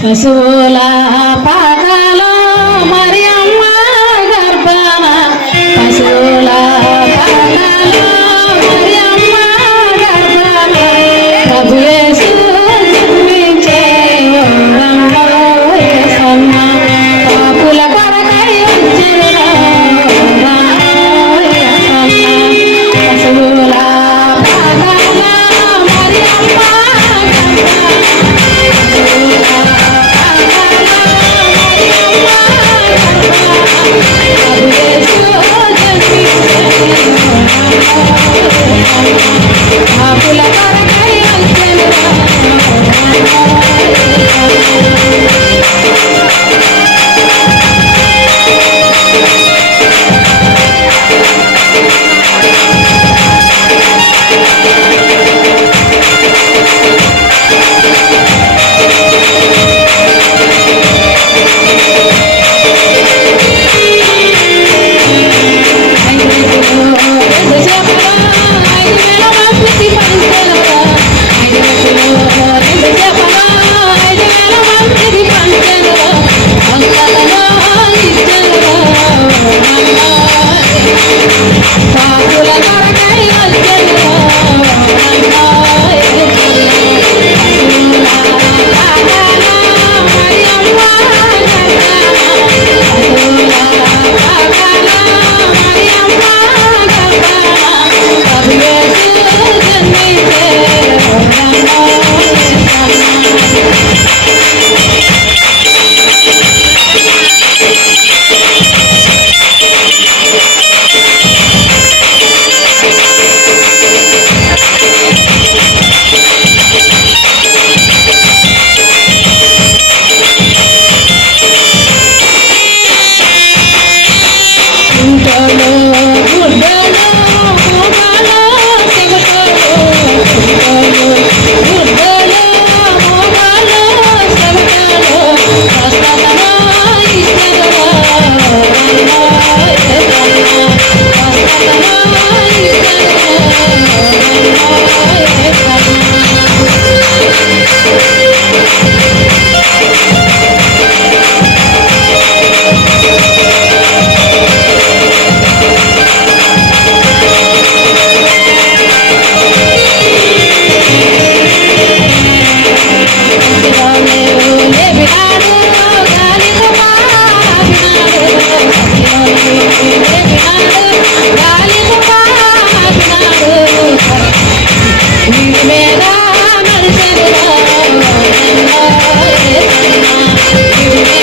పశువుల పాదాలు మరి Thank you. உலகம் Thank you.